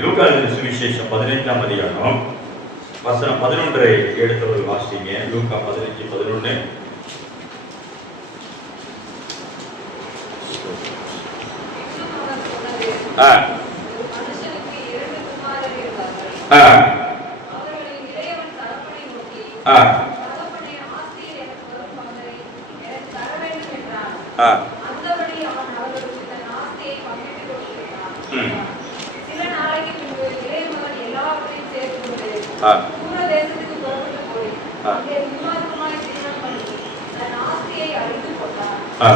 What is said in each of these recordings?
லூக்காவின் சுவிசேஷம் பதினைந்தாம் அதிகாரம் வசனம் பதினொன்றை எடுத்தவர்கள் வாசிங்க. லூக்கா பதினஞ்சு பதினொன்று ஆ. ஆ அவர்களில் இளையவன் தகப்பனை நோக்கி, ஆ தகப்பனே, ஆஸ்தியில் எனக்கு வரும் பங்கை எனக்கு தர வேண்டும் என்றான். ஆ அந்தபடி அவன் அவர்களுக்கு தன் ஆஸ்தியை பங்கிட்டுக் கொடுத்திருந்தான். ம். சில நாளைக்கு பின்பு இளைய மகன் எல்லாவற்றையும் சேர்த்துக்கொண்டு ஆ தூர தேசத்துக்கு புறப்பட்டு போய் ஆ. அங்கே துன்மார்க்கமாய் திருமணம் பண்ணி தன் ஆஸ்தியை அழித்து போட்டான். ஆ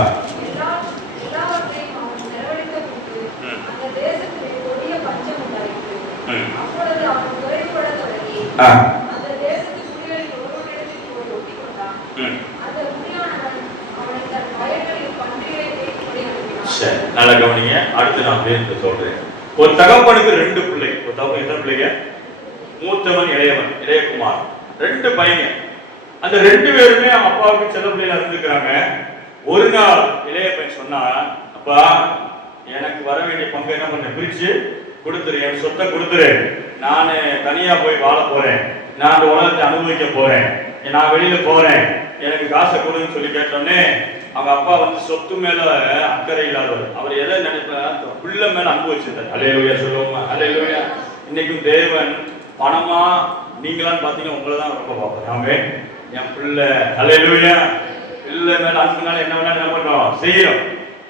எல்லா- எல்லாவற்றையும் அவன் செலவழித்த போது ம். அந்த தேசத்திலே கொடிய பஞ்சம் உண்டாயிற்று. ம். அப்பொழுது அவன் குறைபடத் தொடங்கி ஆ அந்த தேசத்து குடிகளில் ஒருவனிடத்தில் போய் ஒட்டிக் கொண்டான். ம் அந்த குடியானவன் அவனை தன் வயல்களில் பன்றிகளை மேய்க்கும்படி அனுப்பினான். சரி நல்லா கவனிங்க. அடுத்து நான் பேருக்கு சொல்றேன். ஒரு தகப்பனுக்கு ரெண்டு பிள்ளை. ஒரு தகப்பன் எத்தனை பிள்ளைங்க? மூத்தவன் இளையவன் இளையகுமார். ரெண்டு பையங்க. அந்த ரெண்டு பேருமே அவங்க அப்பாவுக்கு செல்ல பிள்ளைல இருந்துக்கிறாங்க ஒரு நாள் இளைய பையன் சொன்னா அப்பா எனக்கு வர வேண்டிய பங்கு என்ன பண்ண? பிரிச்சு கொடுத்துரு. என் சொத்தை கொடுத்துரு. நான் தனியா போய் வாழ போறேன். நான் அந்த உலகத்தை அனுபவிக்க போறேன். நான் வெளியில போறேன். எனக்கு காசை கொடுன்னு சொல்லி கேட்டோடனே அவங்க அப்பா வந்து சொத்து மேல அக்கறை இல்லாதவர். அவர் எதை நினைப்பார் புள்ள மேல அன்பு வச்சிருந்தார் அலையலுயா சொல்லுவோமா? அலையலுயா இன்னைக்கும் தேவன் பணமா நீங்களான்னு பாத்தீங்கன்னா உங்களை தான் ரொம்ப பார்ப்பேன் ஆமே என் பிள்ளை. அலையலுயா பிள்ளை மேல அன்புனால என்ன வேணாலும் என்ன பண்றோம் செய்யறோம்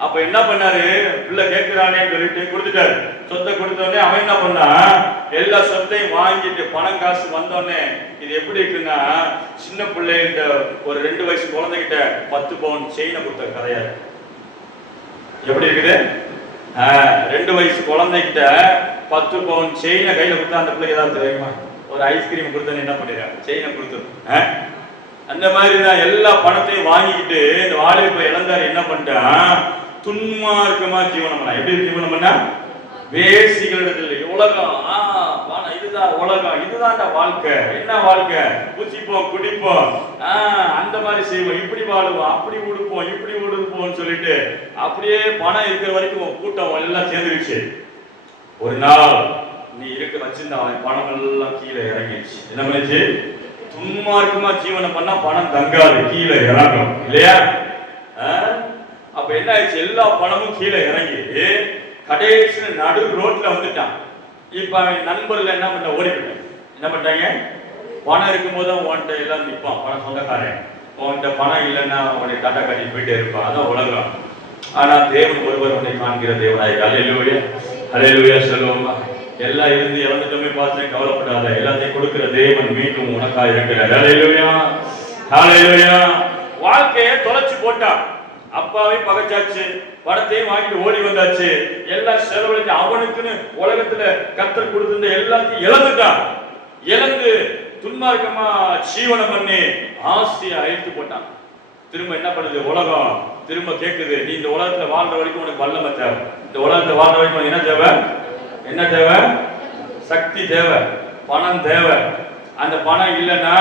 அப்ப என்ன பண்ணாரு? பிள்ளை கேட்கிறானே சொல்லிட்டு கொடுத்துட்டாரு. சொத்தை கொடுத்தோடனே அவன் என்ன பண்ணா? எல்லா சொத்தையும் வாங்கிட்டு பணம் காசு வந்தோடனே இது எப்படி இருக்குன்னா சின்ன பிள்ளை இந்த ஒரு ரெண்டு வயசு குழந்தைகிட்ட பத்து பவுன் செயினை கொடுத்த கதையா எப்படி இருக்குது? ஆஹ், ரெண்டு வயசு குழந்தைகிட்ட பத்து பவுன் செயினை கையில கொடுத்தா அந்த பிள்ளைக்கு ஏதாவது தெரியுமா? ஒரு ஐஸ்கிரீம் கொடுத்தா என்ன பண்ணிடுறாங்க செயினை கொடுத்து. அந்த மாதிரி தான் எல்லா பணத்தையும் வாங்கிக்கிட்டு இந்த வாலிப இழந்தார் என்ன பண்ணிட்டான்? துன்மார்க்கமா ஜீவனம் பண்ணா? எப்படி ஜீவனம் பண்ணா? வேசிகளிடத்தில். உலகம். ஆ பணம் இதுதான் உலகம். இதுதான்டா வாழ்க்கை. என்ன வாழ்க்கை? புசிப்போம் குடிப்போம். ஆ அந்த மாதிரி செய்வோம். இப்படி வாழுவோம் அப்படி உடுப்போம் இப்படி உடுப்போம்னு சொல்லிட்டு அப்படியே பணம் இருக்கிற வரைக்கும் உன் கூட்டம் எல்லாம் சேர்ந்துருச்சு. ஒரு நாள் நீ இருக்க வச்சிருந்த அவன் பணம் எல்லாம் கீழே இறங்கிடுச்சு. என்ன பண்ணிச்சு? துன்மார்க்கமா ஜீவனம் பண்ணா பணம் தங்காது கீழே இறங்கும். இல்லையா? என்ன ஆயிடுச்சு எல்லா பணமும் கீழே இறங்கி கடைசி நடு ரோட்ல வந்துட்டான். இப்ப அவன் நண்பர்கள் என்ன பண்ண? ஓடி என்ன பண்ணிட்டாங்க? பணம் இருக்கும்போது தான் உன்கிட்ட எல்லாம் நிற்பான் பணம் சொந்தக்காரன். உன்கிட்ட பணம் இல்லைன்னா உன்னை டாட்டா கட்டி போயிட்டே இருப்பான். அதான் உலகம். ஆனா தேவன் ஒருவர் உன்னை காண்கிற தேவனாய் அலையிலுவையா அலையிலுவையா சொல்லுவோமா எல்லாம் இருந்து இறந்துட்டோமே பார்த்து கவலைப்படாத. எல்லாத்தையும் கொடுக்கிற தேவன் மீண்டும் உனக்கா இருக்கிறார். அலையிலுவையா அலையிலுவையா வாழ்க்கையை தொலைச்சு போட்டான். அப்பாவையும் பகைச்சாச்சு பணத்தையும் வாங்கிட்டு ஓடி வந்தாச்சு. எல்லாம் செலவழிச்சு அவனுக்குன்னு உலகத்துல கத்தர் கொடுத்திருந்த எல்லாத்தையும் இழந்துட்டான். இழந்து துன்மார்க்கமா ஜீவனம் பண்ணி ஆசையை அழித்து போட்டான். திரும்ப என்ன பண்ணுது? உலகம் திரும்ப கேட்குது நீ இந்த உலகத்துல வாழ்ற வரைக்கும் உனக்கு வல்லமை தேவை. இந்த உலகத்துல வாழ்ற வரைக்கும் என்ன தேவை? என்ன தேவை? சக்தி தேவை. பணம் தேவை. அந்த பணம் இல்லைன்னா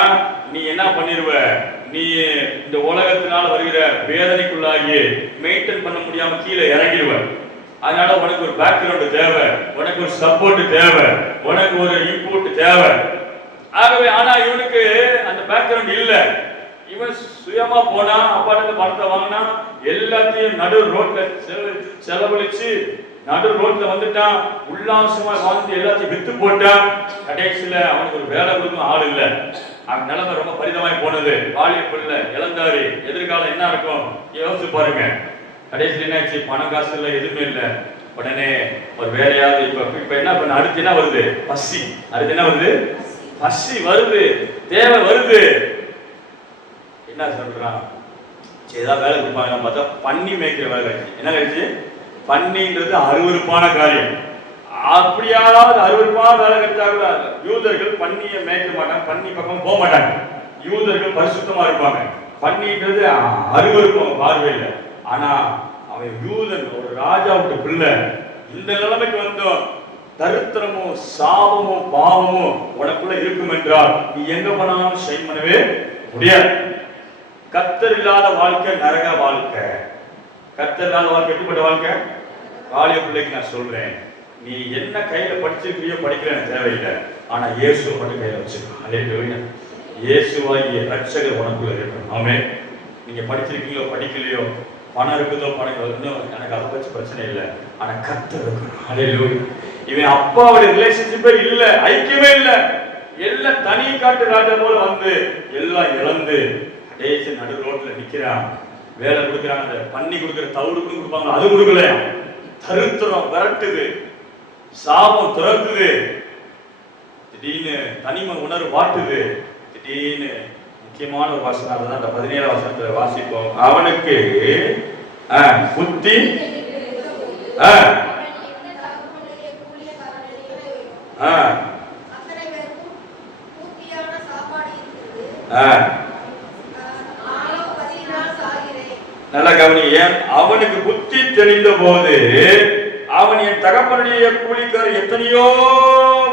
நீ என்ன பண்ணிருவ? நீ இந்த உலகத்தினால வருகிற வேதனைக்குள்ளாகி மெயின்டைன் பண்ண முடியாம கீழே இறங்கிடுவ அதனால உனக்கு ஒரு பேக்ரவுண்ட் தேவை உனக்கு ஒரு சப்போர்ட் தேவை உனக்கு ஒரு இன்புட் தேவை. ஆகவே ஆனா இவனுக்கு அந்த பேக்ரவுண்ட் இல்லை. இவன் சுயமா போனா அப்பாட்ட பணத்தை வாங்கினா எல்லாத்தையும் நடு ரோட்ல செலவு- செலவழிச்சு நடு ரோட்ல வந்துட்டான். உல்லாசமா வாழ்ந்து எல்லாத்தையும் வித்து போட்டான். கடைசியில அவனுக்கு ஒரு வேலை கொடுக்கும் ஆள் இல்ல. அவன் நிலைமை ரொம்ப பரிதமாய் போனது. வாலிய பிள்ளை இழந்தாரு. எதிர்காலம் என்ன இருக்கும்? யோசிச்சு பாருங்க. கடைசியில் என்னாச்சு? பணம் காசு இல்லை எதுவுமே இல்லை. உடனே ஒரு வேலையாவது இப்ப இப்ப என்ன பண்ண? அடுத்து என்ன வருது? பசி. அடுத்து என்ன வருது? பசி வருது. தேவை வருது. என்ன சொல்றான் சரி, ஏதாவது வேலை கொடுப்பாங்க. பார்த்தா பண்ணி மேய்க்கிற வேலை கிடைச்சு என்ன கிடைச்சு பன்னின்றது அருவருப்பான காரியம். அப்படியாவது அருவருப்பான வேலை கிடைச்சா கூட யூதர்கள் பன்னியை மேய்க்க மாட்டாங்க பன்னி பக்கம் போக மாட்டாங்க. யூதர்கள் பரிசுத்தமா இருப்பாங்க. பண்ணின்றது அருவறுப்பு அவங்க பார்வையில். ஆனா அவன் யூதன் ஒரு ராஜாவுக்கு பிள்ளை. இந்த நிலைமைக்கு வந்தோம். தரித்திரமும் சாபமும் பாவமும் உனக்குள்ள இருக்கும் என்றால் நீ எங்க போனாலும் ஷைன் பண்ணவே முடியாது. கத்தர் இல்லாத வாழ்க்கை நரக வாழ்க்கை. கத்தர் இல்லாத வாழ்க்கை எப்படிப்பட்ட வாழ்க்கை? வாலிய பிள்ளைக்கு நான் சொல்றேன். நீ என்ன கையில படிச்சிருக்கிறியோ படிக்கிறேன்னு தேவையில்லை. ஆனா இயேசுவை மட்டும் கையில வச்சுக்கோ. அல்லேலூயா இயேசுவாகிய ரட்சகர் உனக்குள்ள இருக்கணும். ஆமே நீங்க படிச்சிருக்கீங்களோ படிக்கலையோ பணம் இருக்குதோ பணம் இல்லையோ, இன்னும் எனக்கு அதை பற்றி பிரச்சனை இல்லை. ஆனா கத்தர் இருக்கணும். அல்லேலூயா இவன் அப்பாவோட ரிலேஷன்ஷிப்பே இல்லை ஐக்கியமே இல்லை. எல்லாம் தனி காட்டு ராஜா போல வந்து எல்லாம் இழந்து கடைசி நடு ரோட்ல நிக்கிறான் வேலை கொடுக்குறாங்க அந்த பண்ணி கொடுக்குற தவிடுக்கும் கொடுப்பாங்க அது கொடுக்கல. தருத்திரம் விரட்டுது. சாபம் துரத்துது. திடீர்னு தனிமை உணர்வு வாட்டுது. திடீர்னு முக்கியமான ஒரு வசனம் அதுதான் அந்த பதினேழாம் வசனத்துல வாசிப்போம். அவனுக்கு ஆ, புத்தி ஆ, ஆ, அத்தனை பேருக்கும் பூர்த்தியான சாப்பாடு இருக்கிறது ஆ. நானோ பதினாள் சாகிறேன் நல்லா கவனிங்க. அவனுக்கு புத்தி தெரிந்த போது அவன் என் தகப்பனுடைய கூலிக்கார எத்தனையோ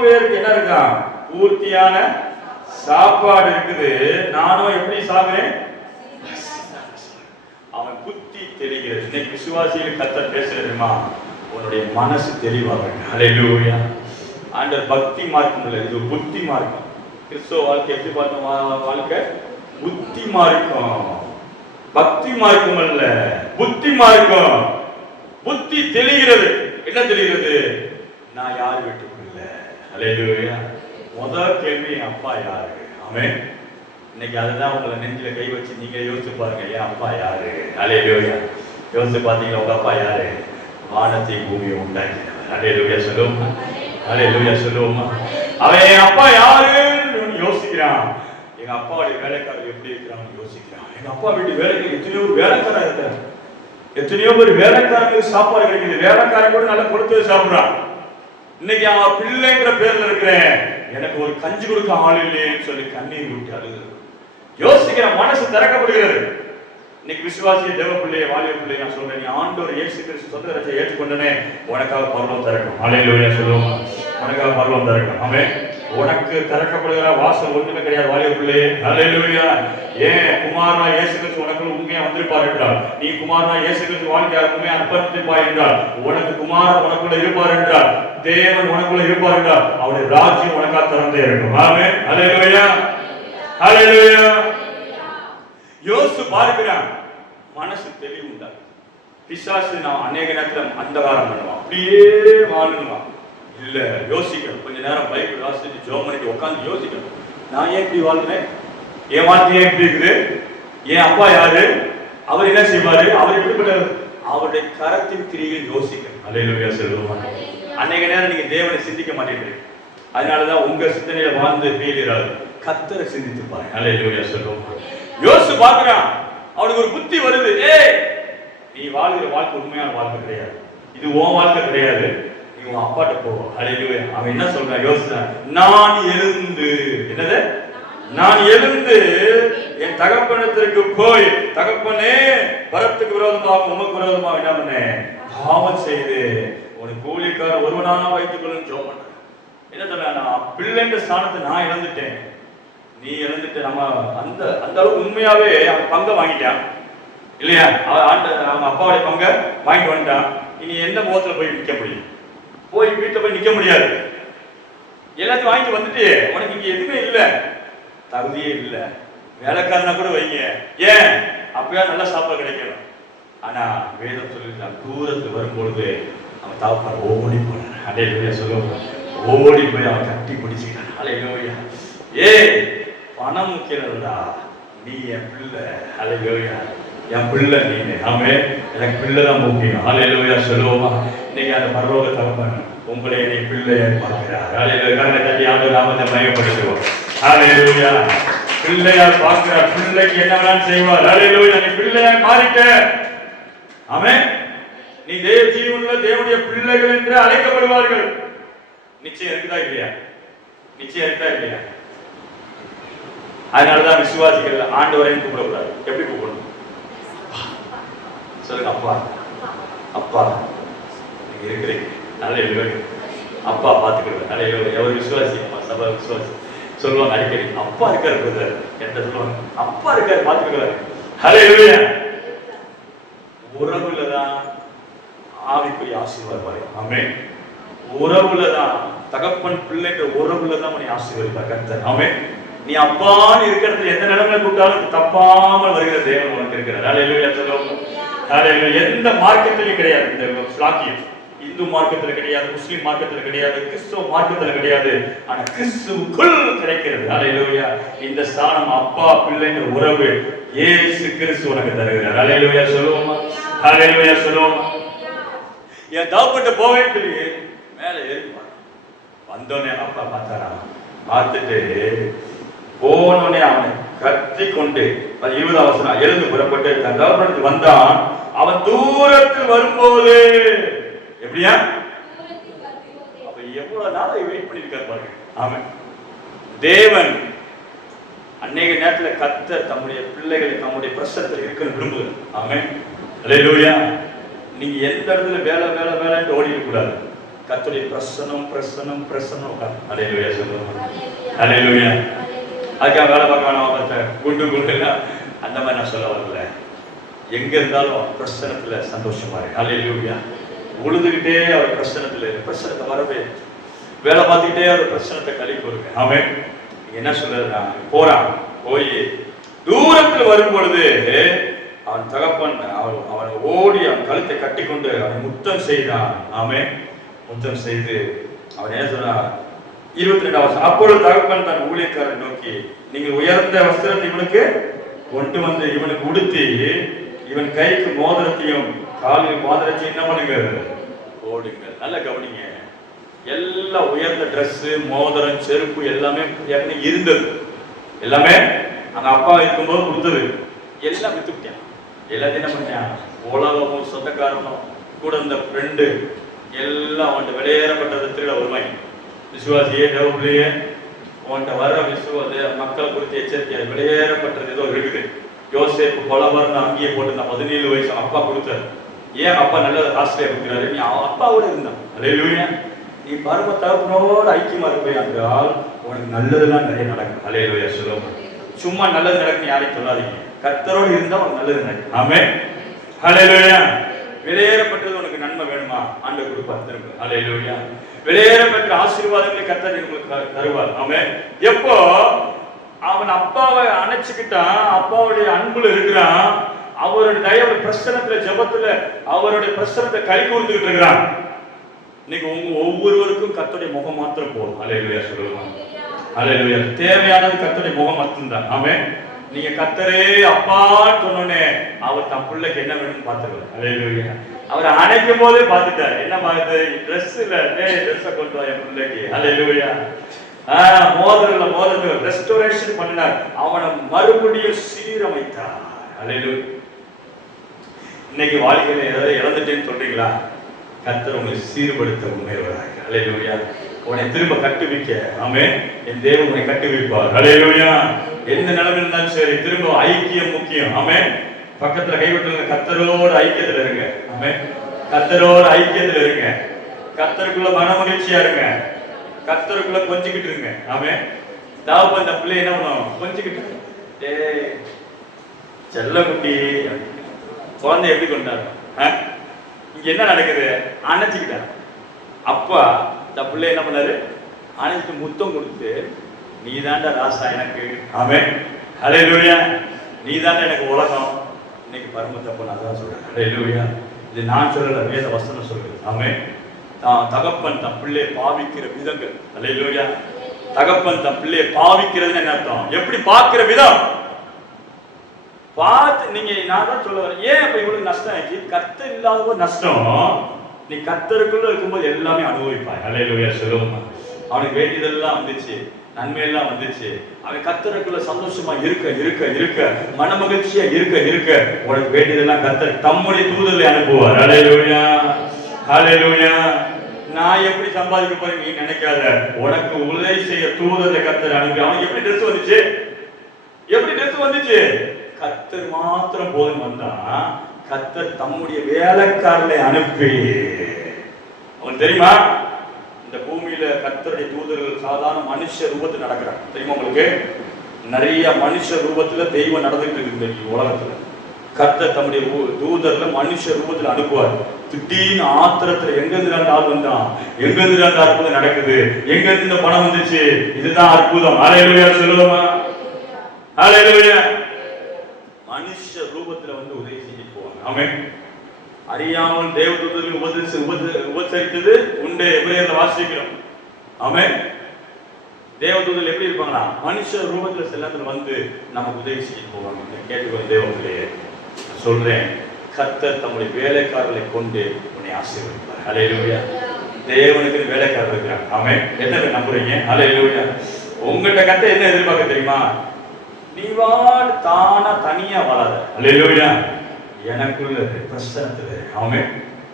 பேருக்கு என்ன இருக்கான் பூர்த்தியான சாப்பாடு இருக்குது. நானும் எப்படி சாகுறேன் அவன் புத்தி தெரிகிறது. இன்னைக்கு விசுவாசியில் கத்த பேசுறதுமா உன்னுடைய மனசு தெளிவாக அலையிலூயா ஆண்டவர் பக்தி மார்க்கம் இல்லை. இது புத்தி மார்க்கம். கிறிஸ்துவ வாழ்க்கை எப்படி பார்த்த வாழ்க்கை? புத்தி மார்க்கம். பக்தி மார்க்கம் அல்ல புத்தி மார்க்கம். புத்தி தெளிகிறது. என்ன தெரிகிறது நான் யார் வீட்டுக்குள்ள அலையிலூயா முதல் கேள்வி என் அப்பா யாரு? ஆமே இன்னைக்கு அதுதான் உங்களை நெஞ்சில கை வச்சு நீங்க யோசிச்சு பாருங்க என் அப்பா யாரு? அலையிலூயா யோசிச்சு பார்த்தீங்களா உங்க அப்பா யாரு? வானத்தை பூமியை உண்டாக்கினவர். அலையிலூயா சொல்லுவோமா. அலையிலூயா சொல்லுவோமா. அவன் என் அப்பா யாருன்னு யோசிக்கிறான். எங்க அப்பாவுடைய வேலைக்காரர் எப்படி இருக்கிறான்னு யோசிக்கிறான். எங்கள் அப்பா வீட்டு வேலைக்கு எத்தனையோ வேலைக்காரர் இருக்கார். எத்தனையோ பேர் வேலைக்காரங்களுக்கு சாப்பாடு கிடைக்குது. வேலைக்காரன் கூட நல்லா கொடுத்து சாப்பிட்றான். இன்னைக்கு அவன் பிள்ளைங்கிற பேர்ல இருக்கிறேன். எனக்கு ஒரு கஞ்சி கொடுக்க ஆள் இல்லையேன்னு சொல்லி கண்ணீர் விட்டு அழுது யோசிக்கிற மனசு திறக்கப்படுகிறது. இன்னைக்கு விசுவாசிய தேவ பிள்ளைய வாலிய பிள்ளைய நான் சொல்றேன். நீ ஆண்டவர் இயேசு கிறிஸ்து சொந்த ரச்சை ஏற்றுக்கொண்டனே உனக்காக பருவம் திறக்கும் அலையிலூயா சொல்லுவோம். உனக்காக பருவம் திறக்கும் அவன் உனக்கு திறக்கப்படுகிற வாசல் ஒன்றுமே கிடையாது வாலிய பிள்ளையே அலையிலூயா ஏன் குமாரா இயேசு கிறிஸ்து உனக்குள்ள உண்மையா வந்திருப்பார் என்றார் நீ குமாரா இயேசு கிறிஸ்து வாழ்க்கையாக யாருக்குமே அர்ப்பணித்திருப்பாய் என்றார் உனக்கு குமார உனக்குள்ள இருப்பார் என்றார் தேவன் உனக்குள்ள இருப்பார் என்றார் அவருடைய ராஜ்யம் உனக்கா திறந்தே இருக்கும். ஆமே அலையிலூயா அலையிலூயா யோசித்து பார்க்கிறான். மனசு தெளிவு உண்டா பிசாசு நான் அநேக நேரத்துல அந்தகாரம் பண்ணுவான். அப்படியே வாழணுவான் இல்ல யோசிக்கணும். கொஞ்ச நேரம் பைபிள் வாசிச்சு ஜோம் பண்ணிட்டு உட்காந்து யோசிக்கணும். நான் ஏன் இப்படி வாழ்றேன் என் வாழ்க்கை ஏன் இப்படி இருக்குது? என் அப்பா யாரு? அவர் என்ன செய்வாரு? அவர் எப்படிப்பட்டவர் அவருடைய கரத்தின் கிரியில் யோசிக்கணும். அலையிலுயா செல்வம். அநேக நேரம் நீங்க தேவனை சிந்திக்க மாட்டேங்கிறீங்க அதனாலதான் உங்க சிந்தனையில வாழ்ந்து ஃபெயிலியர் கத்தரை சிந்தித்து பாருங்க. அலையிலுயா செல்வம். யோசிச்சு பார்க்கிறான். அவனுக்கு ஒரு புத்தி வருது. ஏய் நீ வாழ்கிற வாழ்க்கை உண்மையான வாழ்க்கை கிடையாது. இது உன் வாழ்க்கை கிடையாது. உன் அப்பாட்ட போ. அலையிலுயா அவன் என்ன சொல்றான்? யோசிச்சான். நான் எழுந்து. என்னது? நான் எழுந்து என் தகப்பனத்திற்கு போய் தகப்பனே பரத்துக்கு விரோதமாக உமக்கு விரோதமாக என்ன பண்ணேன்? பாவம் செய்து ஒரு கூலிக்கார ஒருவனா வைத்துக் கொள்ளுன்னு ஜோ என்ன சொல்ல நான் பிள்ளைன்ற ஸ்தானத்தை நான் இழந்துட்டேன். நீ இழந்துட்டு நம்ம அந்த அந்த அளவுக்கு உண்மையாவே அவன் பங்கை வாங்கிட்டான். இல்லையா? அவன் ஆண்ட அவங்க அப்பாவுடைய பங்கை வாங்கிட்டு வந்துட்டான். இனி எந்த முகத்துல போய் நிற்க முடியும்? போய் வீட்டில் போய் நிற்க முடியாது. எல்லாத்தையும் வாங்கிட்டு வந்துட்டு உனக்கு இங்கே எதுவுமே இல்லை. தகுதியே இல்லை. வேலைக்காரனா கூட வைங்க. ஏன்? அப்பயா நல்லா சாப்பாடு கிடைக்கணும். ஆனா வேதம் சொல்லி தூரத்துக்கு வரும்பொழுது அவன் தாப்பார் ஓடி போனான். அலையிலோயா சொல்லுவான் ஓடி போய் அவன் கட்டி பிடிச்சிக்கிறான் அலையிலோயா ஏய் பணம் முக்கியம்டா. நீ என் பிள்ளை. அலையிலோயா என் பிள்ளை நீ ஆமே எனக்கு பிள்ளை தான் முக்கியம். ஆலையிலோயா சொல்லுவோமா? இன்னைக்கு அந்த பரலோக தகப்பன் உங்களை நீ பிள்ளையை பார்க்கிறார். அலையிலோயா கண்ணை தட்டி ஆண்டு நாமத்தை மயப்படுத்துவோம். ஆலையிலோயா பிள்ளையார் பார்க்கிறார். பிள்ளைக்கு என்ன வேணாலும் செய்வார். ஆலையிலோயா நீ பிள்ளையார் மாறிட்ட. ஆமே நீ தேவ ஜீவன்ல தேவனுடைய பிள்ளைகள் என்று அழைக்கப்படுவார்கள். நிச்சயம் இருக்குதா இல்லையா? நிச்சயம் இருக்குதா இல்லையா? அதனாலதான் விசுவாசிகள் ஆண்டவரையும் கூப்பிடக்கூடாது. எப்படி கூப்பிடணும்? சொல்லுங்க அப்பா. அப்பா நீங்க இருக்கிறீங்க. நல்ல எழுவங்க அப்பா பார்த்துக்கிடுவேன் நல்ல எழுவங்க எவர் விசுவாசி? அப்பா சபா விசுவாசி. சொல்லுவாங்க அடிக்கடி அப்பா இருக்காரு பிரதர். என்ன சொல்லுவாங்க? அப்பா இருக்காரு. பார்த்துக்கிடுவாரு ஹலே எழுவையா உறவுல தான் ஆவிக்குரிய ஆசீர்வாதம் ஆமே உறவுல தான் தகப்பன் பிள்ளைங்க உறவுல தான் உன்னை ஆசீர்வதிப்பார் கர்த்தர். ஆமே நீ அப்பான்னு இருக்கிறது எந்த நிலைமையில கூப்பிட்டாலும் தப்பாமல் வருகிற தேவன் உனக்கு இருக்கிறார். ஹalleluya எந்த மார்க்கத்திலையும் கிடையாது. இந்த ஸ்லாக்கியம் இந்து மார்க்கத்துல கிடையாது முஸ்லீம் மார்க்கத்துல கிடையாது கிறிஸ்துவ மார்க்கத்துல கிடையாது. ஆனா கிறிஸ்துவுக்குள் கிடைக்கிறது. ஹalleluya. இந்த ஸ்தானம் அப்பா பிள்ளைங்க உறவு ஏசு கிறிஸ்து உனக்கு தருகிறார். ஹalleluya சொல்லுவோமா? ஹalleluya சொல்லுவோமா? என் தகப்பட்ட போவேன்னு சொல்லி மேல ஏறி வந்தோடனே அப்பா பார்த்தாரா பார்த்துட்டு போனோடனே அவனை கத்தி கொண்டு அது இருபது அவசரம் எழுந்து புறப்பட்டு தன் தகப்பனுக்கு வந்தான். அவன் தூரத்தில் வரும்போது. எப்படியா? தூரத்தில் வரும்போது அப்ப எவ்வளவு நாளை வெயிட் பண்ணிருக்காரு பாருங்க. ஆமென். தேவன் அநேக நேரத்துல கத்த தம்முடைய பிள்ளைகளை தம்முடைய பிரசனத்தில் இருக்குன்னு விரும்புகிறார். ஆமென். அல்லேலூயா நீங்க எந்த இடத்துல வேலை வேலை வேலைன்னு ஓடிட கூடாது கர்த்தருடைய பிரசனம் பிரசனம் பிரசனம் அலையிலுயா சொல்லுவோம் அல்லேலூயா அதுக்காக வேலை பார்க்க வேணாம் பார்த்த குண்டு குண்டுனா அந்த மாதிரி நான் சொல்ல வரல எங்க இருந்தாலும் பிரசனத்துல சந்தோஷமா இருக்கு அல்லேலூயா உழுதுகிட்டே அவர் பிரசனத்துல இருக்கு பிரசனத்தை வரவே வேலை பார்த்துக்கிட்டே அவர் பிரச்சனத்தை கழி கொடுங்க. அவன் என்ன சொல்றதுன்னா போறான். போய் தூரத்தில் வரும் பொழுது அவன் தகப்பன் அவன் அவனை ஓடி அவன் கழுத்தை கட்டிக்கொண்டு அவன் முத்தம் செய்தான். அவன் முத்தம் செய்து அவன் என்ன சொன்னான் இருபத்தி ரெண்டாம் வருஷம் அப்பொழுது தகப்பன் தன் ஊழியக்காரன் நோக்கி நீங்கள் உயர்ந்த வஸ்திரத்தை இவனுக்கு கொண்டு வந்து இவனுக்கு உடுத்தி இவன் கைக்கு மோதிரத்தையும் காலில் மோதிரத்தையும் என்ன பண்ணுங்க? ஓடுங்க நல்லா கவனிங்க. எல்லாம் உயர்ந்த ட்ரெஸ்ஸு மோதிரம் செருப்பு எல்லாமே ஏற்கனவே இருந்தது. எல்லாமே அந்த அப்பா இருக்கும்போது கொடுத்தது. எல்லாம் வித்துக்கிட்டான் எல்லாத்தையும் என்ன பண்ணிட்டான் உலகமும் சொந்தக்காரனும் கூட இருந்த ஃப்ரெண்டு எல்லாம் அவன்கிட்ட வெளியேறப்பட்டது திருட வருவாங்க விசுவாசியே டவுட்லயே அவன்கிட்ட வர விசுவாச மக்களை குறித்து எச்சரிக்கை வெளியேறப்பட்டது ஏதோ இருக்குது. யோசேப்பு கொலவர்னு அங்கேயே போட்டு பதினேழு வயசு அப்பா கொடுத்தாரு ஏன் அப்பா நல்ல ஆசிரியர் கொடுக்குறாரு நீ அப்பாவோட இருந்தான். அலையிலுயா நீ பரம தகப்பனோட ஐக்கியமா இருப்பேன் என்றால் உனக்கு நல்லதெல்லாம் நிறைய நடக்கும். அலையிலுயா சொல்லுவோம் சும்மா நல்லது நடக்கும் யாரையும் சொல்லாதீங்க. கத்தரோடு இருந்தா உனக்கு நல்லது நடக்கும். ஆமே அலையிலுயா வெளியேறப்பட்டது உனக்கு நன்மை வேணுமா? ஆண்டு கொடுப்பார். திரும்ப. அலையிலுயா வெளியேறப்பட்ட ஆசீர்வாதங்களை கத்தர் உங்களுக்கு தருவார். ஆமே எப்போ? அவன் அப்பாவை அணைச்சுக்கிட்டான் அப்பாவுடைய அன்புல இருக்கிறான். அவருடைய தயவு பிரசனத்துல ஜெபத்துல அவருடைய பிரசனத்தை கை கொடுத்துக்கிட்டு இருக்கிறான். இன்னைக்கு உங்க ஒவ்வொருவருக்கும் கத்துடைய முகம் மாத்திரம் போதும். அலையிலுயா சொல்லுவாங்க அலையிலுயா தேவையானது கத்துடைய முகம் மட்டும்தான் அவன் நீங்க கத்தரே அப்பா சொன்னோடனே அவர் தன் பிள்ளைக்கு என்ன வேணும்னு பார்த்துக்கலாம் அலையிலுயா அவர் அணைக்கும் போதே பார்த்துட்டாரு. என்ன பார்த்து ட்ரெஸ் இல்ல. ட்ரெஸ்ஸை கொண்டு வா என் பிள்ளைக்கு. அலையிலுயா ஆஹ் மோதிரல ரெஸ்டோரேஷன் பண்ணார் அவனை மறுபடியும் சீரமைத்தார். அலையிலுயா இன்னைக்கு வாழ்க்கையில ஏதாவது இழந்துட்டேன்னு சொல்றீங்களா? கத்தர் உங்களை சீர்படுத்த உண்மையுள்ளார் அலையிலுயா உன்னை திரும்ப கட்டுவிக்க. ஆமே என் தேவன் உன்னை கட்டுவிப்பார். அலையிலுயா எந்த நிலைமை இருந்தாலும் சரி திரும்ப ஐக்கியம் முக்கியம். ஆமே பக்கத்துல கைவிட்டுங்க கத்தரோட ஐக்கியத்துல இருங்க. ஆமே கத்தரோட ஐக்கியத்துல இருங்க. கத்தருக்குள்ள மன மகிழ்ச்சியா இருங்க. கத்தருக்குள்ள கொஞ்சிக்கிட்டு இருங்க. ஆமே. தாவப்ப அந்த பிள்ளை என்ன பண்ணும் கொஞ்சிக்கிட்டு ஏ செல்ல செல்லக்குட்டி. குழந்தை எப்படி கொண்டாரு? இங்க என்ன நடக்குது? அணைச்சிக்கிட்டார் அப்பா இந்த பிள்ளை என்ன பண்ணாரு? அணைச்சிட்டு முத்தம் கொடுத்து நீ தாண்டா ராசா எனக்கு. ஆமென் லூயா நீ தாண்டா எனக்கு உலகம். இன்னைக்கு பரம தப்பு நான் தான் சொல்றேன். ஹalleluya. இது நான் சொல்லல வேத வசனம் சொல்லுது. அவன் தான் தகப்பன் தன் பிள்ளையை பாவிக்கிற விதங்கள். ஹalleluya தகப்பன் தன் பிள்ளையை பாவிக்கிறதுன்னு என்ன அர்த்தம்? எப்படி பார்க்கிற விதம்? பார்த்து நீங்க நான் தான் சொல்ல வரேன். ஏன் அப்ப இவ்வளவு நஷ்டம் ஆயிடுச்சு? கத்து இல்லாத போது நஷ்டம். நீ கத்தருக்குள்ள இருக்கும்போது எல்லாமே அனுபவிப்பாய். அலையிலுயா சொல்லுவோம். அவனுக்கு வேண்டியதெல்லாம் வந்துச்சு. நன்மையெல்லாம் வந்துச்சு. அவன் கத்தருக்குள்ள சந்தோஷமா இருக்க இருக்க இருக்க மன மகிழ்ச்சியா இருக்க இருக்க. உனக்கு வேண்டியதெல்லாம் கத்தர் தம்முடைய தூதலை அனுப்புவார். அலையிலுயா அலையிலுயா நான் எப்படி சம்பாதிக்க போறேன் நீ நினைக்காத. உனக்கு உதவி செய்ய தூதரை கத்தர் அனுப்பி. அவனுக்கு எப்படி ட்ரெஸ் வந்துச்சு? எப்படி ட்ரெஸ் வந்துச்சு? கத்தர் மாத்திரம் போதும் வந்தா கத்தர் தம்முடைய வேலைக்காரனை அனுப்பி. அவன் தெரியுமா? இந்த பூமியில கத்தருடைய தூதர்கள் சாதாரண மனுஷ ரூபத்தில் நடக்கிறாங்க. தெரியுமா உங்களுக்கு? நிறைய மனுஷ ரூபத்துல தெய்வம் நடந்துட்டு இருக்கு உலகத்துல. கர்த்தர் தம்முடைய தூதர்ல மனுஷ ரூபத்தில் அனுப்புவார். திடீர்னு ஆத்திரத்துல எங்க இருந்து அந்த ஆள் வந்தான் எங்க இருந்து அந்த அற்புதம் நடக்குது? எங்க இருந்து இந்த பணம் வந்துச்சு? இதுதான் அற்புதம். அலையிலுயா சொல்லுவோமா? அலையிலுயா மனுஷ ரூபத்துல வந்து உதவி செஞ்சு போவாங்க. அவன் அறியாமல் தேவதூதர்கள் உபதரிச்சு உபசரித்தது உண்டு. எபிரேயர்ல வாசிக்கிறோம்? அவன் தேவதூதர்கள் எப்படி இருப்பாங்களா? மனுஷ ரூபத்துல செல்லத்துல வந்து நமக்கு உதவி செய்ய போவாங்க. கேட்டுக்கோ தேவங்களே சொல்றேன். கர்த்தர் தம்முடைய வேலைக்காரர்களை கொண்டு உன்னை ஆசீர்வதிப்பார். ஹalleluya தேவனுக்கு வேலைக்காரர் இருக்கிறாங்க அவன் என்ன பேர் நம்புறீங்க? ஹalleluya உங்கள்கிட்ட கத்த என்ன எதிர்பார்க்க தெரியுமா? நீ வாழ் தானா தனியா வாழாத. ஹalleluya எனக்குள்ள பிரசனத்துல அவன்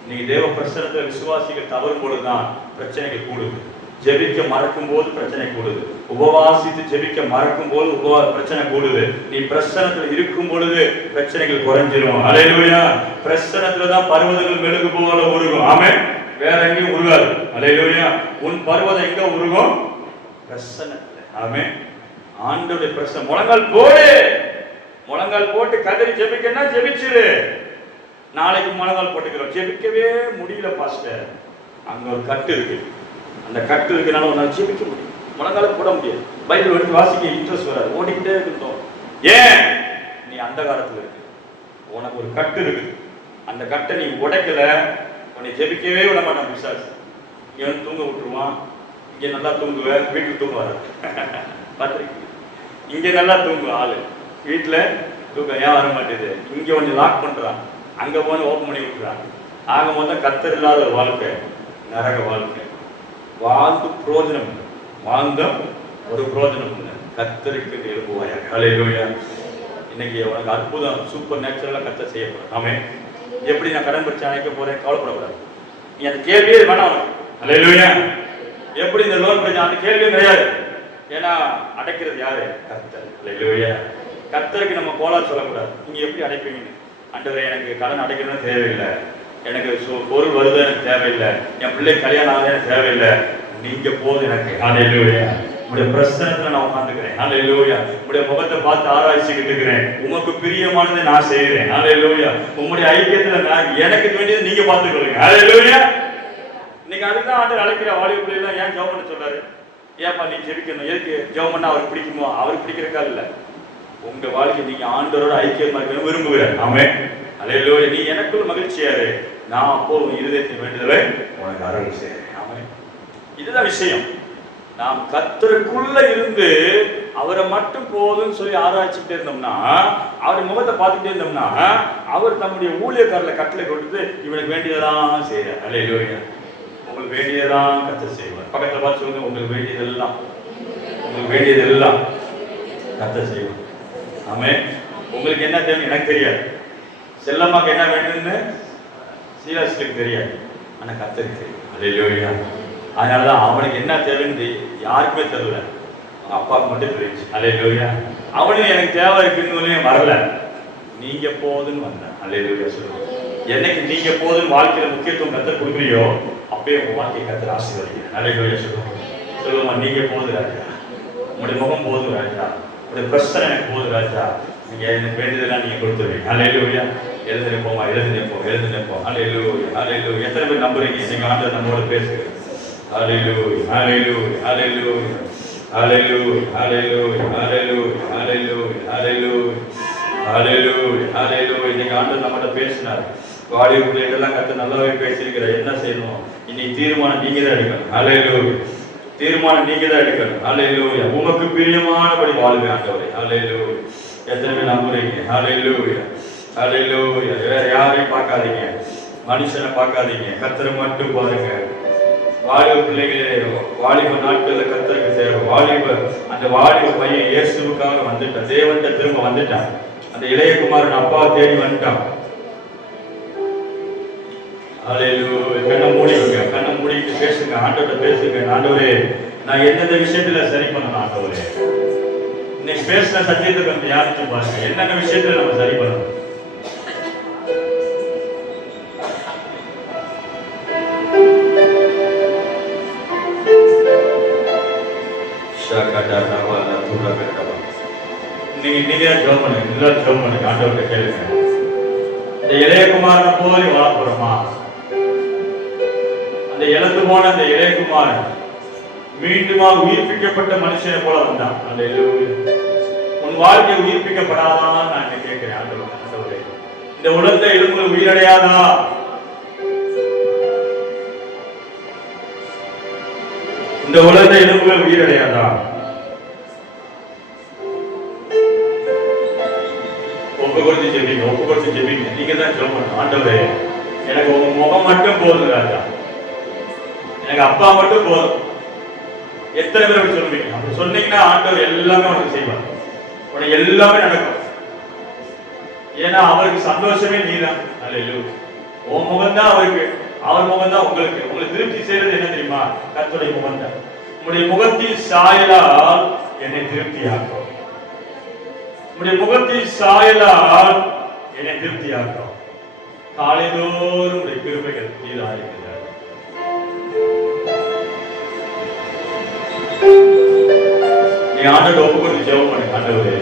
நீ தேவ பிரசனத்துல விசுவாசிகள் தவறும் பொழுதுதான் பிரச்சனைகள் கூடுது. ஜெபிக்க மறக்கும் போது பிரச்சனை கூடுது. உபவாசித்து ஜெபிக்க மறக்கும் போது உபவா பிரச்சனை கூடுது. நீ பிரசனத்துல இருக்கும் பொழுது பிரச்சனைகள் குறைஞ்சிரும். அலையிலுயா. பிரசனத்துல தான் பர்வதங்கள் மெழுகு போல உருகும். ஆமே வேற எங்கேயும் உருகாது. அலையிலுயா. உன் பர்வதம் எங்க உருகும்? பிரசனத்துல. ஆமே ஆண்டோடைய பிரசனம் முழங்கால் போடு. முழங்கால் போட்டு கதறி ஜெபிக்கன்னா ஜெபிச்சிரு. நாளைக்கு முழங்கால் போட்டுக்கிறோம். ஜெபிக்கவே முடியல பாஸ்டர். அங்க ஒரு கட்டு இருக்கு. அந்த கட்டு இருக்கிறனால உன்னால ஜெபிக்க முடியும். முழங்கால போட முடியாது. பைபிள் எடுத்து வாசிக்க இன்ட்ரெஸ்ட் வராது. ஓடிக்கிட்டே இருக்கட்டும். ஏன்? நீ அந்த காலத்துல இருக்கு. உனக்கு ஒரு கட்டு இருக்கு அந்த கட்டை நீ உடைக்கல. உன்னை ஜெபிக்கவே விட மாட்டான் பிசாசு. இங்க வந்து தூங்க விட்டுருவான். இங்கே நல்லா தூங்குவேன் வீட்டுக்கு தூங்க வர பார்த்துருக்கீங்க இங்கே நல்லா தூங்கும் ஆள். வீட்டில் தூக்கம் ஏன் வர மாட்டேது? இங்கே கொஞ்சம் லாக் பண்ணுறான் அங்கே போன ஓப்பன் பண்ணி விட்டுறான். ஆக மொத்தம் கத்தர் இல்லாத வாழ்க்கை நரக வாழ்க்கை. வாழ்ந்து புரோஜனம் இல்லை. வாழ்ந்தும் ஒரு புரோஜனம் இல்லை. கத்தருக்கு எழுப்புவாயா ஹalleluya இன்னைக்கு உனக்கு அற்புதம் சூப்பர் நேச்சுரலாக கத்த செய்யப்படும். ஆமே எப்படி நான் கடன் பிரச்சனை அணைக்க போறேன்? கவலைப்படக்கூடாது. நீ அந்த கேள்வியே வேணாம் உனக்கு. எப்படி இந்த லோன் பிரச்சனை அந்த கேள்வியே கிடையாது. ஏன்னா அடைக்கிறது யாரு? கத்தர். ஹalleluya கத்தருக்கு நம்ம கோலா சொல்லக்கூடாது. நீங்க எப்படி அடைப்பீங்க? அன்றவரை எனக்கு கடன் அடைக்கணும்னு தேவையில்லை. எனக்கு பொருள் வருது எனக்கு தேவையில்லை. என் பிள்ளை கல்யாணம் ஆகுது எனக்கு தேவையில்லை. நீங்க போதும் எனக்கு. ஹalleluya உங்களுடைய பிரசனத்துல நான் உட்கார்ந்துக்கிறேன். ஹalleluya உங்களுடைய முகத்தை பார்த்து ஆராய்ச்சிக்கிட்டு இருக்கிறேன். உமக்கு பிரியமானதை நான் செய்கிறேன். ஹalleluya உங்களுடைய ஐக்கியத்துல நான் எனக்கு வேண்டியது நீங்க பார்த்துக்கொள்ளுங்க. ஹalleluya இன்னைக்கு அதுதான் ஆண்டு அழைக்கிற வாலிப பிள்ளைலாம் ஏன் ஜெபம் பண்ண சொல்றாரு ஏப்பா நீ ஜெபிக்கணும். எதுக்கு ஜெபம் பண்ணா அவருக்கு பிடிக்குமோ? அவருக்கு பிடிக்கிறக்கா இல்ல. உங்க வாழ்க்கை நீங்க ஆண்டவரோட ஐக்கியமா இருக்கணும் விரும்புகிறேன். ஆமே அல்லேலூயா நீ எனக்குள்ள மகிழ்ச்சியாரு. நான் அப்போ உன் இருதயத்தின் வேண்டுதலை உனக்கு அருள் செய்கிறேன். இதுதான் விஷயம். நாம் கத்தருக்குள்ள இருந்து அவரை மட்டும் போதும்னு சொல்லி ஆராய்ச்சிக்கிட்டே இருந்தோம்னா அவர் முகத்தை பார்த்துட்டே இருந்தோம்னா அவர் தம்முடைய ஊழியக்காரில் கட்டளை கொடுத்து இவனுக்கு வேண்டியதெல்லாம் செய்யறார் அல்லேலூயா உங்களுக்கு வேண்டியதெல்லாம் கத்த செய்வார். பக்கத்தில் பார்த்து சொல்லுங்க உங்களுக்கு வேண்டியதெல்லாம். உங்களுக்கு வேண்டியதெல்லாம் கத்த செய்வார். ஆமே உங்களுக்கு என்ன தேவை எனக்கு தெரியாது. செல்லம்மாக்கு என்ன வேண்டும்னு? சீராசுக்கு தெரியாது. ஆனால் கத்தருக்கு தெரியும். அல்லையிலோயா அதனால தான் அவனுக்கு என்ன தேவைன்னு யாருக்குமே தெரியல. அவங்க அப்பாவுக்கு மட்டும் தெரிஞ்சு அல்லேலூயா அவனும் எனக்கு தேவை இருக்குன்னு வரல. நீங்க போதுன்னு வந்தேன். அல்லேலூயா சொல்லுவேன் என்னைக்கு நீங்க போதுன்னு வாழ்க்கையில முக்கியத்துவம் கத்தர் கொடுக்குறியோ அப்பயே உங்க வாழ்க்கையை கத்தர் ஆசீர்வதிக்கிறேன் அல்லேலூயா சொல்லுவோம் சொல்லுமா நீங்க போது ராஜா. உங்களுடைய முகம் போதும் ராஜா. உங்களுடைய பிரச்சனை எனக்கு போது ராஜா. நீங்க எனக்கு வேண்டியதெல்லாம் நீங்க கொடுத்துருவீங்க. அல்லேலூயா எழுந்து நிற்போமா எழுந்து நிற்போம் எழுந்து நிற்போம் அல்லேலூயா அல்லேலூயா எத்தனை பேர் நம்புறீங்க? நீங்க ஆண்டு நம்மளோட பேசுங்க. அலையிலு அலையிலு அலையிலு அலையிலு அலையிலு அலையிலு அலையிலு அலையிலு அலையிலு அலையிலு இன்னைக்கு ஆண்டு நம்மகிட்ட பேசினார். வாடி பிள்ளைகளெல்லாம் கற்று நல்லாவே பேசியிருக்கிற என்ன செய்யணும்? இன்னைக்கு தீர்மானம் நீங்க தான் எடுக்கணும். அலையிலு தீர்மானம் நீங்க தான் எடுக்கணும். அலையிலு உமக்கு பிரியமானபடி வாழ்வே ஆண்டவரை. அலையிலு எத்தனை பேர் நம்புறீங்க? அலையிலு அல்லேலூயா வேற யாரையும் பார்க்காதீங்க. மனுஷனை பார்க்காதீங்க. கத்தரை மட்டும் பாருங்க. வாலிப பிள்ளைகளே வாலிப நாட்கள்ல கத்தருக்கு சேரும் வாலிப அந்த வாலிப பையன் இயேசுக்காக வந்துட்டான். தேவன்கிட்ட திரும்ப வந்துட்டான். அந்த இளையகுமாரன் அப்பா தேடி வந்துட்டான். அல்லேலூயா கண்ணை மூடிங்க கண்ணை மூடிட்டு பேசுங்க. ஆண்டவர்கிட்ட பேசுங்க. ஆண்டவரே நான் எந்தெந்த விஷயத்துல சரி பண்ணணும் ஆண்டவரே? இன்னைக்கு பேசின சத்தியத்தை கொஞ்சம் யாருக்கும் பாருங்க. என்னென்ன விஷயத்துல நம்ம சரி பண்ணணும்? ஷகடரவல நீங்க பண்ணுங்க பண்ணுங்க ஆண்டவர்கிட்ட கேளுங்க. இந்த இளையகுமாரனை போய் அந்த இழந்து போன அந்த இளையகுமாரன் மீண்டுமா உயிர்ப்பிக்கப்பட்ட மனுஷனை போல வந்தான். அந்த உன் வாழ்க்கை உயிர்ப்பிக்கப்படாதான்னு நான் கேட்கிறேன் ஆண்டவர் இந்த உலகத்தை உயிரடையாதா? இந்த உலகத்தை எலும்புகள் உயிரடையாதா? ஒப்பு கொடுத்து ஜெபிங்க ஒப்பு கொடுத்து ஜெபிங்க. நீங்க தான் சொல்லணும் ஆண்டவரே எனக்கு உங்க முகம் மட்டும் போதும் ராஜா. எனக்கு அப்பா மட்டும் போதும். எத்தனை பேர் சொல்லுவீங்க? அப்படி சொன்னீங்கன்னா ஆண்டவர் எல்லாமே உனக்கு செய்வார். உனக்கு எல்லாமே நடக்கும். ஏன்னா அவருக்கு சந்தோஷமே நீ தான் அல்ல உன் முகம் தான் அவருக்கு. அவர் முகம் தான் உங்களுக்கு. உங்களுக்கு திருப்தி செய்யறது என்ன தெரியுமா? கத்துடைய முகம் தான். உங்களுடைய முகத்தில் சாயலால் என்னை திருப்தியாக்கும். உங்களுடைய முகத்தில் சாயலால் என்னை திருப்தியாக்கும். காலைதோறும் உடைய கிருபைகள் நீராயிருக்கிறார் நீ ஆண்டோட ஒப்பு கொடுத்து ஜெபம் பண்ணுங்க ஆண்டவரே.